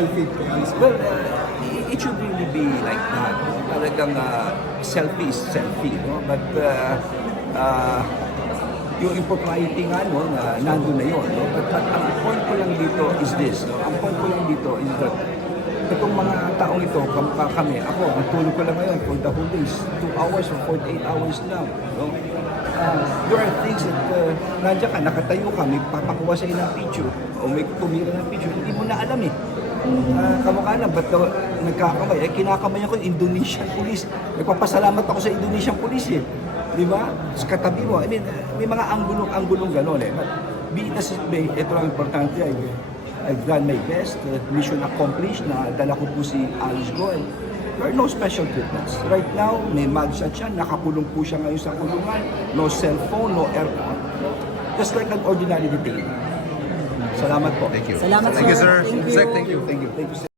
selfie. Well, uh, it- should really be like that. Talagang uh, selfie is selfie. No? But uh, uh, yung impropriety nga no, na nandun na yun. No? But, but ang point ko lang dito is this. No? Ang point ko lang dito is that itong mga taong ito, kami, ako, ang tulog ko lang ngayon for the whole days, 2 hours or 48 hours lang. No? Uh, there are things that uh, nandiyan ka, nakatayo ka, may papakuha sa'yo ng picture o may tumira ng picture, hindi mo na alam eh. Uh, kamukha na, ba't daw nagkakamay? Eh, kinakamay ako yung Indonesian police. Nagpapasalamat ako sa Indonesian police eh. Di ba? Sa katabi mo. I mean, may mga anggulong-anggulong gano'n eh. But be it as it may, ito ang importante ay I've done my best. Uh, mission accomplished na dala ko po si Alice Goen. There are no special treatments. Right now, may mugshot siya. Nakakulong po siya ngayon sa kulungan. No cellphone, no aircon. Just like an ordinary detainee. Salamat po. Thank you. Salamat, Thank you, sir. Thank you. Thank you. Thank you. Thank you.